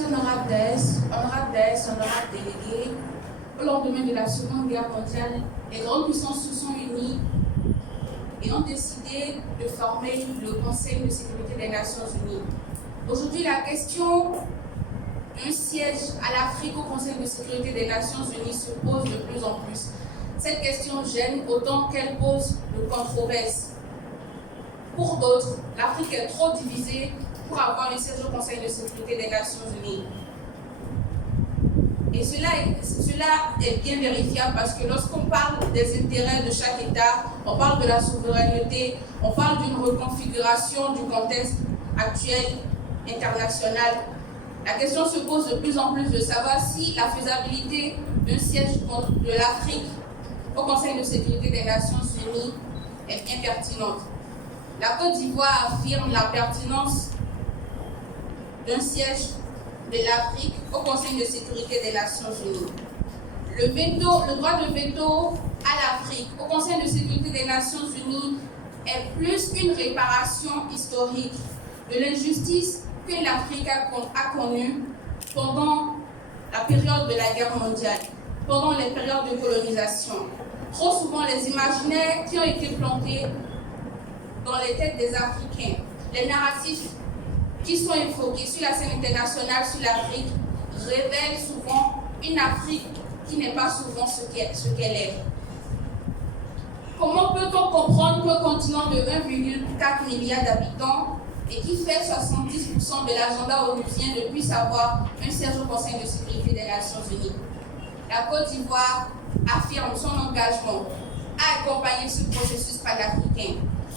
honorable déesse, honorable délégué, au lendemain de la Seconde Guerre mondiale, les grandes puissances se sont unies et ont décidé de former le Conseil de sécurité des Nations Unies. Aujourd'hui, la question d'un siège à l'Afrique au Conseil de sécurité des Nations Unies se pose de plus en plus. Cette question gêne autant qu'elle pose de controverses. Pour d'autres, l'Afrique est trop divisée pour avoir un siège au Conseil de sécurité des Nations Unies. Et cela est bien vérifiable parce que lorsqu'on parle des intérêts de chaque État, on parle de la souveraineté, on parle d'une reconfiguration du contexte actuel international. La question se pose de plus en plus de savoir si la faisabilité d'un siège de l'Afrique au Conseil de sécurité des Nations Unies est bien pertinente. La Côte d'Ivoire affirme la pertinence d'un siège de l'Afrique au Conseil de sécurité des Nations Unies. Le droit de veto à l'Afrique au Conseil de sécurité des Nations Unies est plus une réparation historique de l'injustice que l'Afrique a connue pendant la période de la guerre mondiale, pendant les périodes de colonisation. Trop souvent, les imaginaires qui ont été plantés dans les têtes des Africains, les narratifs qui sont évoqués sur la scène internationale sur l'Afrique révèlent souvent une Afrique qui n'est pas souvent ce qu'elle est. Comment peut-on comprendre qu'un continent de 1,4 milliard d'habitants et qui fait 70% de l'agenda onusien ne puisse avoir un siège au Conseil de sécurité des Nations Unies? La Côte d'Ivoire affirme son engagement à accompagner ce processus panafricain,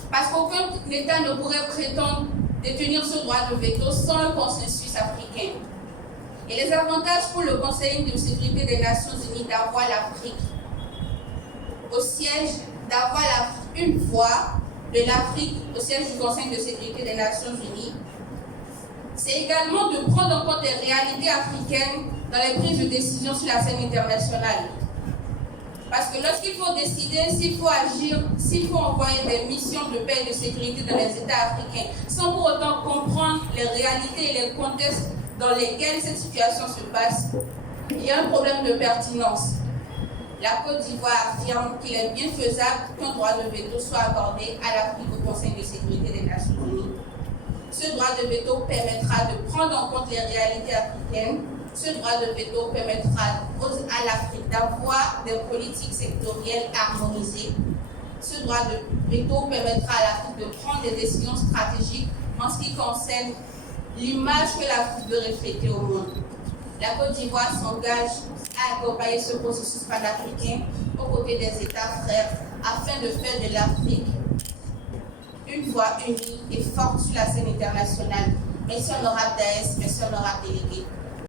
parce qu'aucun État ne pourrait prétendre détenir ce droit de veto sans le consensus africain. Et les avantages pour le Conseil de sécurité des Nations Unies d'avoir l'Afrique au siège, d'avoir une voix de l'Afrique au siège du Conseil de sécurité des Nations Unies, c'est également de prendre en compte les réalités africaines dans les prises de décision sur la scène internationale. Parce que lorsqu'il faut décider s'il faut agir, s'il faut envoyer des missions de paix et de sécurité dans les États africains, sans pour autant comprendre les réalités et les contextes dans lesquels cette situation se passe, il y a un problème de pertinence. La Côte d'Ivoire affirme qu'il est bien faisable qu'un droit de veto soit accordé à l'Afrique au Conseil de sécurité des Nations Unies. Ce droit de veto permettra de prendre en compte les réalités africaines. Ce droit de veto permettra à l'Afrique d'avoir des politiques sectorielles harmonisées. Ce droit de veto permettra à l'Afrique de prendre des décisions stratégiques en ce qui concerne l'image que l'Afrique veut refléter au monde. La Côte d'Ivoire s'engage à accompagner ce processus panafricain aux côtés des États frères afin de faire de l'Afrique une voix unie et forte sur la scène internationale. Merci honorable déesse, merci honorable délégué.